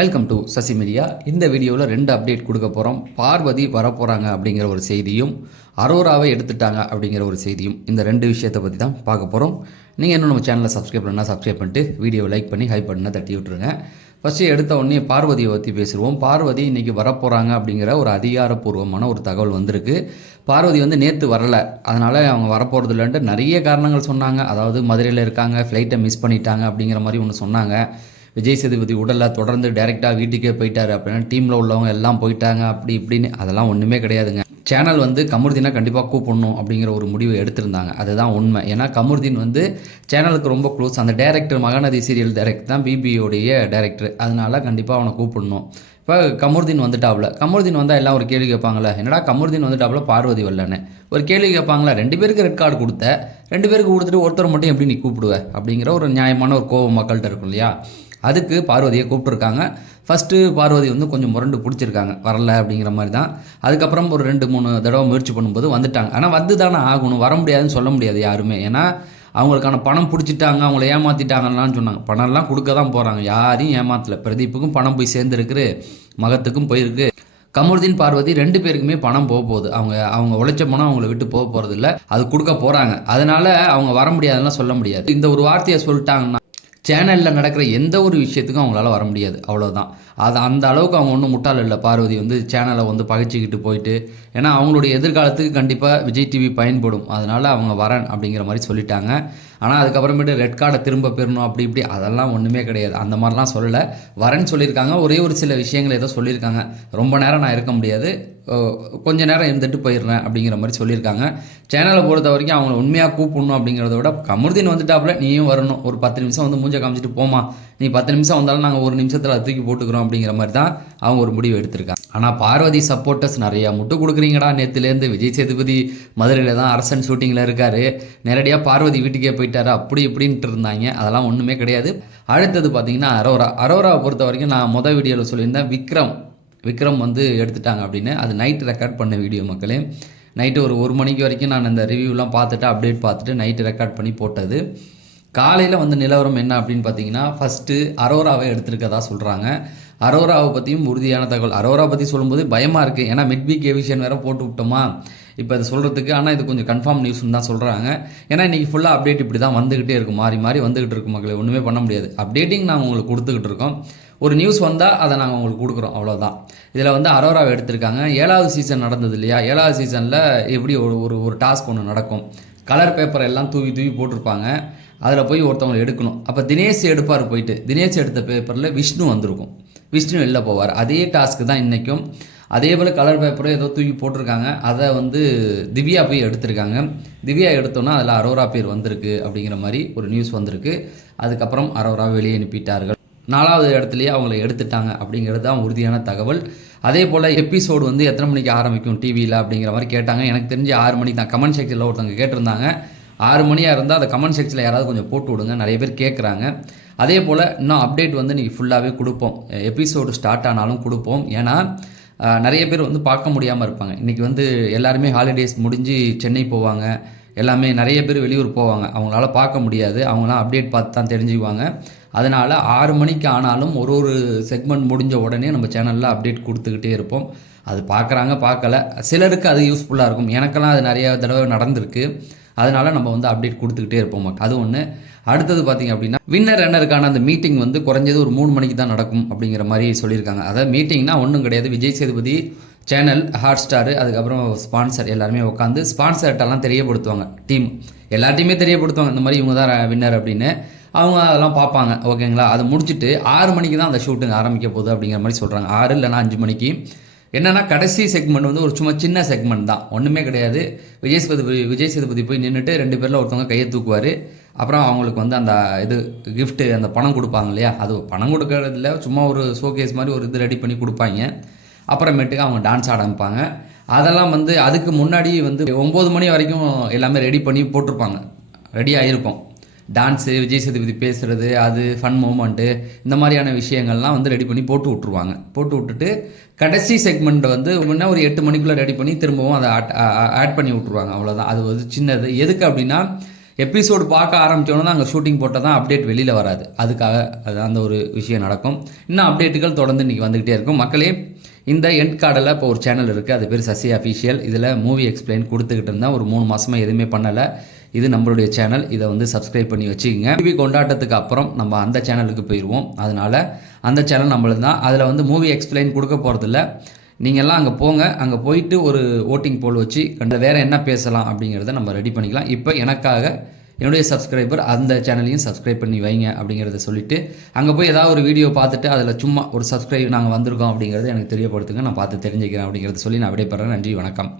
Welcome to Sasi media. இந்த வீடியோவில் 2 update கொடுக்க போகிறோம். பார்வதி வரப்போகிறாங்க அப்படிங்கிற ஒரு செய்தியும், அரோராவை எடுத்துட்டாங்க அப்படிங்கிற ஒரு செய்தியும். இந்த 2 விஷயத்தை பற்றி தான் பார்க்க போகிறோம். நீங்கள் இன்னும் நம்ம சேனலை சப்ஸ்கிரைப் பண்ணால் சப்ஸ்கிரைப் பண்ணிட்டு வீடியோவை லைக் பண்ணி ஹைப் பண்ண தட்டி விட்டுருங்க. ஃபஸ்ட்டு எடுத்த உடனே பார்வதியை பற்றி பேசுவோம். பார்வதி இன்றைக்கி வரப்போகிறாங்க அப்படிங்கிற ஒரு அதிகாரப்பூர்வமான ஒரு தகவல் வந்திருக்கு. பார்வதி நேற்று வரலை, அதனால் அவங்க வரப்போகிறது இல்லைன்ட்டு நிறைய காரணங்கள் சொன்னாங்க. அதாவது மதுரையில் இருக்காங்க, ஃப்ளைட்டை மிஸ் பண்ணிட்டாங்க அப்படிங்கிற மாதிரி ஒன்று சொன்னாங்க. விஜய் சேதுபதி உடலில் தொடர்ந்து டைரெக்டாக வீட்டுக்கே போயிட்டார் அப்படின்னா டீமில் உள்ளவங்க எல்லாம் போயிட்டாங்க அப்படி இப்படின்னு. அதெல்லாம் ஒன்றுமே கிடையாதுங்க. சேனல் கமருதீனை கண்டிப்பாக கூப்பிடணும் அப்படிங்கிற ஒரு முடிவை எடுத்திருந்தாங்க. அதுதான் உண்மை. ஏன்னா கமருதீன் சேனலுக்கு ரொம்ப க்ளோஸ். அந்த டைரக்டர் மகாநதி சீரியல் டைரக்டர் தான் பிபியோடைய டைரக்டர். அதனால கண்டிப்பாக அவனை கூப்பிடணும். இப்போ கமருதீன் வந்துட்டாப்புல. கமருதீன் வந்தால் எல்லாம் ஒரு கேள்வி கேட்பாங்களே, என்னடா கமருதீன் வந்துட்டாப்புல பார்வதி வரலன்னு ஒரு கேள்வி கேட்பாங்களா? 2 பேருக்கு ரெட் கார்டு கொடுத்த, 2 பேருக்கு கொடுத்துட்டு ஒருத்தர் மட்டும் எப்படி நீ கூப்பிடுவ அப்படிங்கிற ஒரு நியாயமான ஒரு கோபம் மக்கள்கிட்ட இருக்கும் இல்லையா? அதுக்கு பார்வதியை கூப்பிட்ருக்காங்க. ஃபஸ்ட்டு பார்வதி கொஞ்சம் முரண்டு பிடிச்சிருக்காங்க, வரல அப்படிங்கிற மாதிரி தான். அதுக்கப்புறம் ஒரு 2-3 தடவை முயற்சி பண்ணும்போது வந்துட்டாங்க. ஆனால் வந்து தானே ஆகணும், வர முடியாதுன்னு சொல்ல முடியாது யாருமே. ஏன்னா அவங்களுக்கான பணம் பிடிச்சிட்டாங்க, அவங்கள ஏமாற்றிட்டாங்கன்னு சொன்னாங்க. பணம்லாம் கொடுக்க தான் போகிறாங்க, யாரையும் ஏமாற்றலை. பிரதீப்புக்கும் பணம் போய் சேர்ந்துருக்கு, மகத்துக்கும் போயிருக்கு. கமருதீன் பார்வதி 2 பேருக்குமே பணம் போக போகுது. அவங்க உழைச்ச பணம் அவங்கள விட்டு போக போகிறது இல்லை, அது கொடுக்க போகிறாங்க. அதனால் அவங்க வர முடியாதுன்னா சொல்ல முடியாது. இந்த ஒரு வார்த்தையை சொல்லிட்டாங்கன்னா சேனலில் நடக்கிற எந்த ஒரு விஷயத்துக்கும் அவங்களால வர முடியாது, அவ்வளோதான். அது அந்த அளவுக்கு அவங்க ஒன்றும் முட்டாள் இல்லை. பார்வதி சேனலை பகைச்சிக்கிட்டு போயிட்டு, ஏன்னா அவங்களுடைய எதிர்காலத்துக்கு கண்டிப்பாக விஜய் டிவி பயன்படும். அதனால் அவங்க வரேன் அப்படிங்கிற மாதிரி சொல்லிட்டாங்க. ஆனால் அதுக்கப்புறமேட்டு ரெட் கார்டை திரும்ப பெறணும் அப்படி இப்படி அதெல்லாம் ஒன்றுமே கிடையாது. அந்த மாதிரிலாம் சொல்லலை, வரேன்னு சொல்லியிருக்காங்க. ஒரே ஒரு சில விஷயங்கள் ஏதோ சொல்லியிருக்காங்க. ரொம்ப நேரம் நான் இருக்க முடியாது, கொஞ்ச நேரம் இருந்துட்டு போயிடுறேன் அப்படிங்கிற மாதிரி சொல்லியிருக்காங்க. சேனலை பொறுத்த வரைக்கும் அவங்கள உண்மையாக கூப்பிடணும் அப்படிங்கிறத விட கமருதீன் வந்துட்டாப்புல நீயும் வரணும், ஒரு 10 நிமிஷம் மூஞ்ச காமிச்சிட்டு போமா, நீ 10 நிமிஷம் வந்தாலும் நாங்கள் 1 நிமிஷத்தில் தூக்கி போட்டுக்கிறோம் அப்படிங்கிற மாதிரி தான் அவங்க ஒரு முடிவு எடுத்திருக்காங்க. ஆனால் பார்வதி சப்போர்ட்டர்ஸ் நிறையா முட்டு கொடுக்குறீங்கடா. நேற்றுலேருந்து விஜய் சேதுபதி மதுரையில் தான் அரசன் ஷூட்டிங்கில் இருக்கார், நேரடியாக பார்வதி வீட்டுக்கே போயிட்டாரு அப்படி இப்படின்ட்டு இருந்தாங்க. அதெல்லாம் ஒன்றுமே கிடையாது. அடுத்தது பார்த்தீங்கன்னா அரோராவை பொறுத்த வரைக்கும் நான் மொதல் வீடியோவில் சொல்லியிருந்தேன், விக்ரம் எடுத்துட்டாங்க அப்படின்னு. அது நைட்டு ரெக்கார்ட் பண்ண வீடியோ மக்களே. நைட்டு ஒரு 1 மணிக்கு வரைக்கும் நான் இந்த ரிவ்யூலாம் பார்த்துட்டு அப்டேட் பார்த்துட்டு நைட்டு ரெக்கார்ட் பண்ணி போட்டது. காலையில் நிலவரம் என்ன அப்படின்னு பார்த்தீங்கன்னா, ஃபஸ்ட்டு அரோராவை எடுத்துருக்கதா சொல்கிறாங்க. அரோராவை பற்றியும் உறுதியான தகவல். அரோரா பற்றி சொல்லும்போது பயமாக இருக்குது, ஏன்னா மிட்வீக் எவிஷன் வேறு போட்டு விட்டோமா இப்போ அது சொல்கிறதுக்கு. ஆனால் இது கொஞ்சம் கன்ஃபார்ம் நியூஸ்னு தான் சொல்கிறாங்க. ஏன்னா இன்றைக்கி ஃபுல்லாக அப்டேட் இப்படி தான் வந்துக்கிட்டே இருக்கும், மாறி மாறி வந்துக்கிட்டு இருக்கும் மக்களே. ஒன்றுமே பண்ண முடியாது. அப்டேட்டிங் நாங்கள் உங்களுக்கு கொடுத்துக்கிட்டு இருக்கோம். ஒரு நியூஸ் வந்தால் அதை நாங்கள் உங்களுக்கு கொடுக்குறோம், அவ்வளோதான். இதில் அரோராவை எடுத்திருக்காங்க. 7வது சீசன் நடந்தது இல்லையா? 7வது சீசனில் எப்படி ஒரு டாஸ்க் ஒன்று நடக்கும். கலர் பேப்பர் எல்லாம் தூவி போட்டிருப்பாங்க, அதில் போய் ஒருத்தவங்களை எடுக்கணும். அப்போ தினேஷ் எடுப்பார். போயிட்டு தினேஷ் எடுத்த பேப்பரில் விஷ்ணு வந்திருக்கும், விஷ்ணு வெளில போவார். அதே டாஸ்க்கு தான் இன்றைக்கும். அதே போல் கலர் பேப்பரும் ஏதோ தூக்கி போட்டிருக்காங்க. அதை திவ்யா போய் எடுத்திருக்காங்க. திவ்யா எடுத்தோன்னா அதில் அரோரா பேர் வந்திருக்கு அப்படிங்கிற மாதிரி ஒரு நியூஸ் வந்திருக்கு. அதுக்கப்புறம் அரோரா வெளியே அனுப்பிட்டார்கள். 4வது இடத்துலையே அவங்கள எடுத்துட்டாங்க அப்படிங்கிறது தான் உறுதியான தகவல். அதே போல் எபிசோடு எத்தனை மணிக்கு ஆரம்பிக்கும் டிவியில் அப்படிங்கிற மாதிரி கேட்டாங்க. எனக்கு தெரிஞ்சு 6 மணிக்கு தான். கமெண்ட் செக்ஷனில் ஒருத்தவங்க கேட்டிருந்தாங்க, 6 மணியாக இருந்தால் அதை கமெண்ட் செக்ஷனில் யாராவது கொஞ்சம் போட்டு விடுங்க, நிறைய பேர் கேட்குறாங்க. அதே போல் இன்னும் அப்டேட் இன்றைக்கி ஃபுல்லாகவே கொடுப்போம். எபிசோடு ஸ்டார்ட் ஆனாலும் கொடுப்போம். ஏன்னா நிறைய பேர் பார்க்க முடியாமல் இருப்பாங்க. இன்றைக்கி எல்லாருமே ஹாலிடேஸ் முடிஞ்சு சென்னை போவாங்க, எல்லாமே நிறைய பேர் வெளியூர் போவாங்க. அவங்களால பார்க்க முடியாது, அவங்களாம் அப்டேட் பார்த்து தான் தெரிஞ்சுக்குவாங்க. அதனால் 6 மணிக்கு ஆனாலும் ஒரு செக்மெண்ட் முடிஞ்ச உடனே நம்ம சேனலில் அப்டேட் கொடுத்துக்கிட்டே இருப்போம். அது பார்க்குறாங்க, பார்க்கல, சிலருக்கு அது யூஸ்ஃபுல்லாக இருக்கும். எனக்கெல்லாம் அது நிறைய தடவை நடந்திருக்கு. அதனால் நம்ம அப்டேட் கொடுத்துக்கிட்டே இருப்போம். அது ஒன்று. அடுத்தது பார்த்திங்க அப்படின்னா, வின்னர் ரன்னருக்கான அந்த மீட்டிங் குறைஞ்சது ஒரு 3 மணிக்கு தான் நடக்கும் அப்படிங்கிற மாதிரி சொல்லியிருக்காங்க. அதாவது மீட்டிங்னா ஒன்றும் கிடையாது. Vijay Sethupathi channel, hot star, அதுக்கப்புறம் ஸ்பான்சர் எல்லாருமே உட்காந்து ஸ்பான்சர்கிட்டலாம் தெரியப்படுத்துவாங்க. டீம் எல்லாத்தையுமே தெரியப்படுத்துவாங்க, இந்த மாதிரி இவங்க தான் வின்னர் அப்படின்னு. அவங்க அதெல்லாம் பார்ப்பாங்க, ஓகேங்களா? அதை முடிச்சுட்டு 6 மணிக்கு தான் அந்த ஷூட்டிங் ஆரம்பிக்க போகுது அப்படிங்கிற மாதிரி சொல்கிறாங்க. 6 இல்லைனா 5 மணிக்கு. என்னென்னா கடைசி செக்மெண்ட் ஒரு சும்மா சின்ன செக்மெண்ட் தான், ஒன்றுமே கிடையாது. விஜய் சேதுபதி போய் நின்றுட்டு 2 பேரில் ஒருத்தவங்க கையை தூக்குவார். அப்புறம் அவங்களுக்கு அந்த கிஃப்ட்டு, அந்த பணம் கொடுப்பாங்க இல்லையா? அது பணம் கொடுக்கறதில்ல, சும்மா ஒரு ஷோகேஸ் மாதிரி ஒரு இது ரெடி பண்ணி கொடுப்பாங்க. அப்புறமேட்டுக்கு அவங்க டான்ஸ் ஆரம்பிப்பாங்க. அதெல்லாம் அதுக்கு முன்னாடி 9 மணி வரைக்கும் எல்லாமே ரெடி பண்ணி போட்டிருப்பாங்க, ரெடியாக இருக்கும். டான்ஸு, விஜய் சேதுபதி பேசுகிறது, அது ஃபன் மூமெண்ட்டு, இந்த மாதிரியான விஷயங்கள்லாம் ரெடி பண்ணி போட்டு விட்ருவாங்க. போட்டு விட்டுட்டு கடைசி செக்மெண்ட்டை முன்னே ஒரு 8 மணிக்குள்ளே ரெடி பண்ணி திரும்பவும் அதை ஆட் பண்ணி விட்ருவாங்க, அவ்வளோதான். அது சின்னது. எதுக்கு அப்படின்னா, எபிசோடு பார்க்க ஆரம்பித்தோன்னு தான் அங்கே ஷூட்டிங் போட்டால் தான் அப்டேட் வெளியில் வராது. அதுக்காக அது அந்த ஒரு விஷயம் நடக்கும். இன்னும் அப்டேட்டுகள் தொடர்ந்து இன்றைக்கி வந்துக்கிட்டே இருக்கும். மக்களே, இந்த எண்ட் கார்டில் இப்போ ஒரு சேனல் இருக்குது, அது பேர் சசி அஃபிஷியல். இதில் மூவி எக்ஸ்பிளைன் கொடுத்துக்கிட்டு இருந்தால் ஒரு 3 மாதமாக எதுவுமே பண்ணலை. இது நம்மளுடைய சேனல், இதை வந்து சப்ஸ்கிரைப் பண்ணி வச்சுக்கோங்க. டிவி கொண்டாட்டத்துக்கு அப்புறம் நம்ம அந்த சேனலுக்கு போயிடுவோம். அதனால் அந்த சேனல் நம்மளுக்கு தான். அதில் வந்து மூவி எக்ஸ்பிளைன் கொடுக்க போகிறதில்ல. நீங்கள்லாம் அங்கே போங்க, அங்கே போயிட்டு ஒரு ஓட்டிங் போல் வச்சு வேறு என்ன பேசலாம் அப்படிங்கிறத நம்ம ரெடி பண்ணிக்கலாம். இப்போ எனக்காக என்னுடைய சப்ஸ்கிரைபர் அந்த சேனலையும் சப்ஸ்கிரைப் பண்ணி வைங்க அப்படிங்கிறத சொல்லிவிட்டு, அங்கே போய் ஏதாவது ஒரு வீடியோ பார்த்துட்டு அதில் சும்மா ஒரு சப்ஸ்கிரைப் நாங்கள் வந்திருக்கோம் அப்படிங்கிறத எனக்கு தெரியப்படுத்துங்க, நான் பார்த்து தெரிஞ்சுக்கிறேன் அப்படிங்கிறத சொல்லி நான் விடைபெறேன். நன்றி, வணக்கம்.